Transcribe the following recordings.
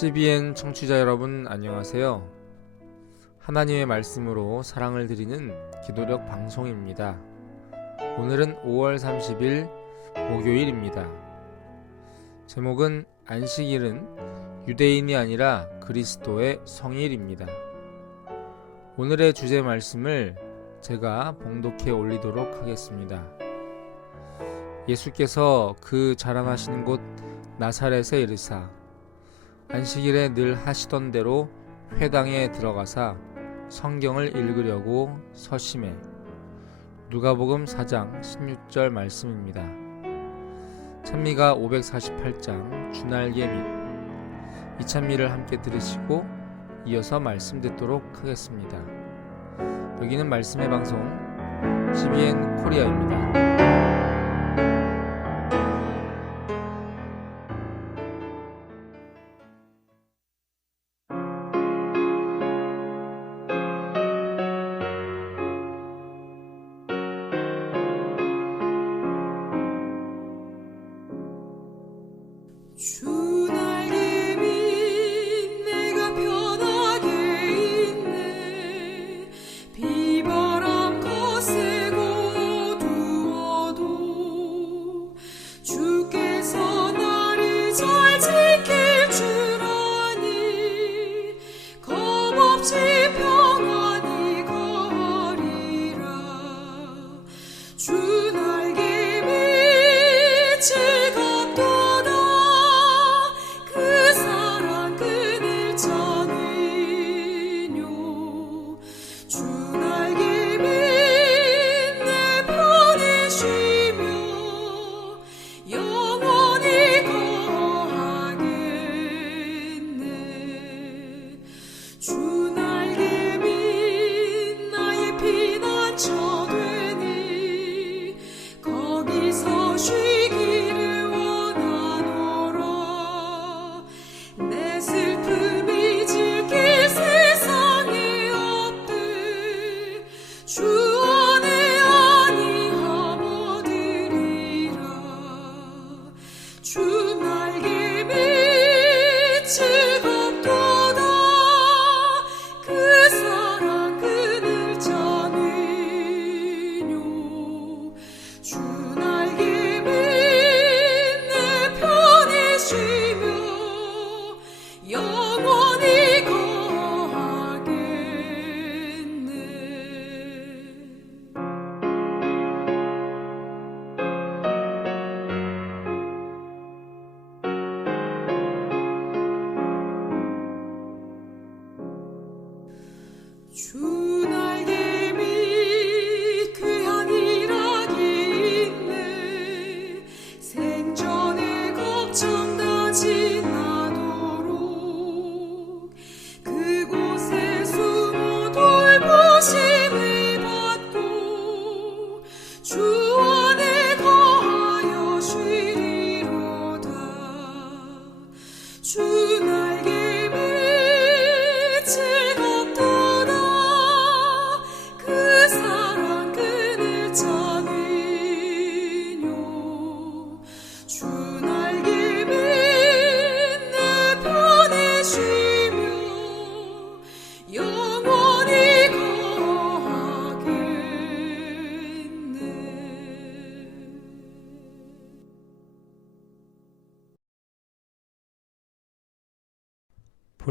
CBN 청취자 여러분 안녕하세요. 하나님의 말씀으로 사랑을 드리는 기도력 방송입니다. 오늘은 5월 30일 목요일입니다. 제목은 안식일은 유대인이 아니라 그리스도의 성일입니다. 오늘의 주제 말씀을 제가 봉독해 올리도록 하겠습니다. 예수께서 그 자랑하시는 곳 나사렛에 이르사 안식일에 늘 하시던 대로 회당에 들어가사 성경을 읽으려고 서심해 누가복음 4장 16절 말씀입니다. 찬미가 548장 주날개 및 이찬미를 함께 들으시고 이어서 말씀 듣도록 하겠습니다. 여기는 말씀의 방송 CBN 코리아입니다. 없 정다 지나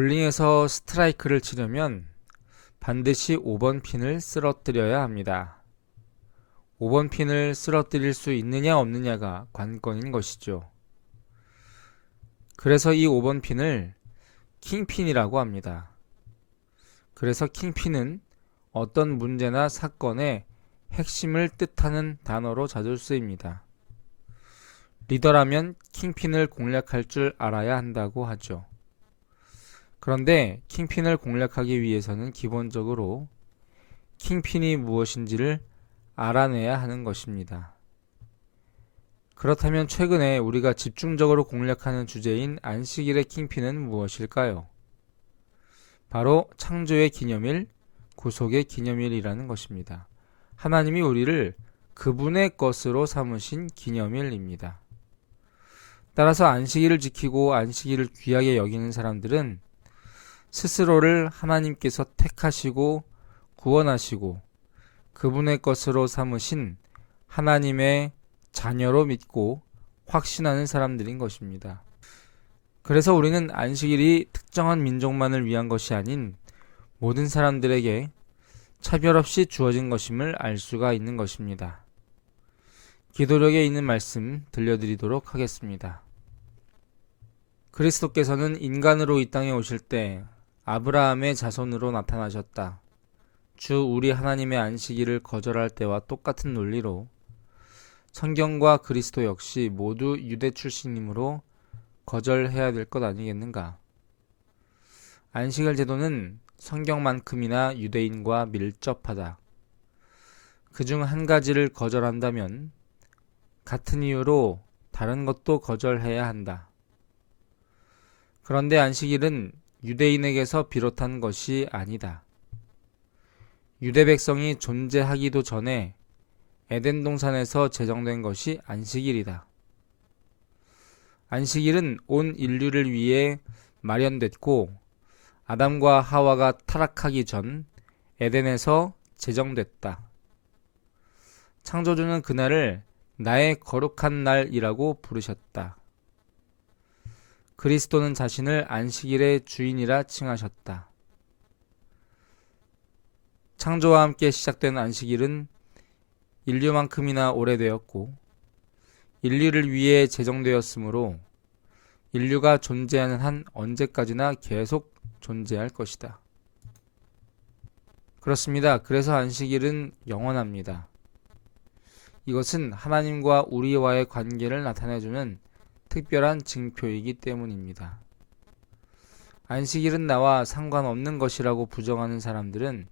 볼링에서 스트라이크를 치려면 반드시 5번 핀을 쓰러뜨려야 합니다. 5번 핀을 쓰러뜨릴 수 있느냐 없느냐가 관건인 것이죠. 그래서 이 5번 핀을 킹핀이라고 합니다. 그래서 킹핀은 어떤 문제나 사건의 핵심을 뜻하는 단어로 자주 쓰입니다. 리더라면 킹핀을 공략할 줄 알아야 한다고 하죠. 그런데 킹핀을 공략하기 위해서는 기본적으로 킹핀이 무엇인지를 알아내야 하는 것입니다. 그렇다면 최근에 우리가 집중적으로 공략하는 주제인 안식일의 킹핀은 무엇일까요? 바로 창조의 기념일, 구속의 기념일이라는 것입니다. 하나님이 우리를 그분의 것으로 삼으신 기념일입니다. 따라서 안식일을 지키고 안식일을 귀하게 여기는 사람들은 스스로를 하나님께서 택하시고 구원하시고 그분의 것으로 삼으신 하나님의 자녀로 믿고 확신하는 사람들인 것입니다. 그래서 우리는 안식일이 특정한 민족만을 위한 것이 아닌 모든 사람들에게 차별 없이 주어진 것임을 알 수가 있는 것입니다. 기도력에 있는 말씀 들려드리도록 하겠습니다. 그리스도께서는 인간으로 이 땅에 오실 때 아브라함의 자손으로 나타나셨다. 주 우리 하나님의 안식일을 거절할 때와 똑같은 논리로 성경과 그리스도 역시 모두 유대 출신이므로 거절해야 될 것 아니겠는가? 안식일 제도는 성경만큼이나 유대인과 밀접하다. 그 중 한 가지를 거절한다면 같은 이유로 다른 것도 거절해야 한다. 그런데 안식일은 유대인에게서 비롯한 것이 아니다. 유대 백성이 존재하기도 전에 에덴 동산에서 제정된 것이 안식일이다. 안식일은 온 인류를 위해 마련됐고 아담과 하와가 타락하기 전 에덴에서 제정됐다. 창조주는 그날을 나의 거룩한 날이라고 부르셨다. 그리스도는 자신을 안식일의 주인이라 칭하셨다. 창조와 함께 시작된 안식일은 인류만큼이나 오래되었고 인류를 위해 제정되었으므로 인류가 존재하는 한 언제까지나 계속 존재할 것이다. 그렇습니다. 그래서 안식일은 영원합니다. 이것은 하나님과 우리와의 관계를 나타내주는 특별한 징표이기 때문입니다. 안식일은 나와 상관없는 것이라고 부정하는 사람들은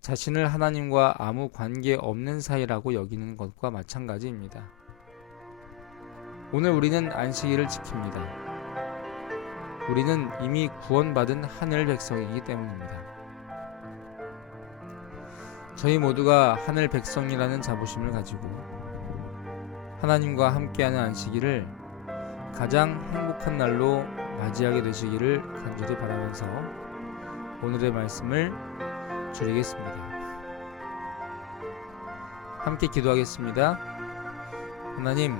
자신을 하나님과 아무 관계 없는 사이라고 여기는 것과 마찬가지입니다. 오늘 우리는 안식일을 지킵니다. 우리는 이미 구원받은 하늘 백성이기 때문입니다. 저희 모두가 하늘 백성이라는 자부심을 가지고 하나님과 함께하는 안식일을 가장 행복한 날로 맞이하게 되시기를 간절히 바라면서 오늘의 말씀을 줄이겠습니다. 함께 기도하겠습니다. 하나님,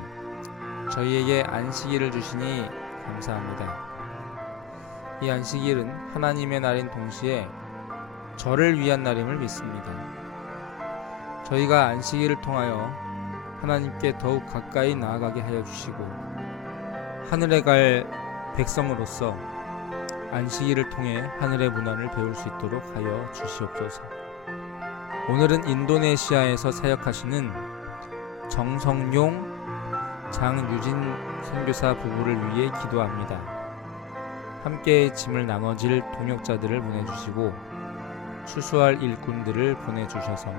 저희에게 안식일을 주시니 감사합니다. 이 안식일은 하나님의 날인 동시에 저를 위한 날임을 믿습니다. 저희가 안식일을 통하여 하나님께 더욱 가까이 나아가게 하여 주시고 하늘에 갈 백성으로서 안식일을 통해 하늘의 문화를 배울 수 있도록 하여 주시옵소서. 오늘은 인도네시아에서 사역하시는 정성용 장유진 선교사 부부를 위해 기도합니다. 함께 짐을 나눠질 동역자들을 보내주시고 추수할 일꾼들을 보내주셔서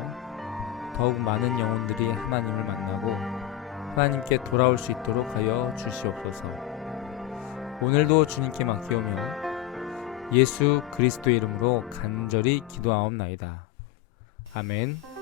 더욱 많은 영혼들이 하나님을 만나고 하나님께 돌아올 수 있도록 하여 주시옵소서. 오늘도 주님께 맡기오며 예수 그리스도의 이름으로 간절히 기도하옵나이다. 아멘.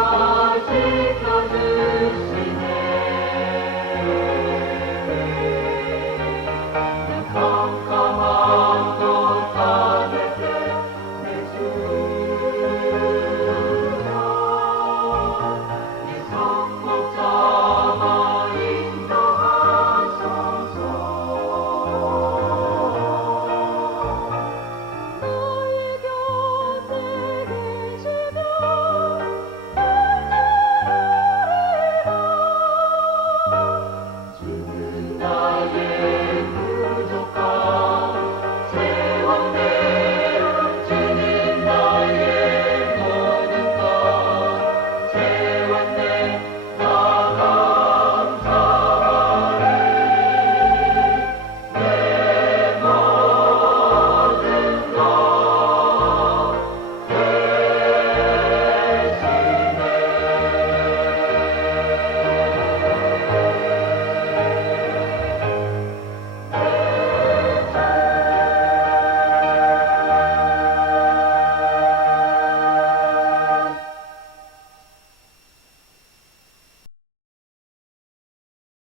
Amen.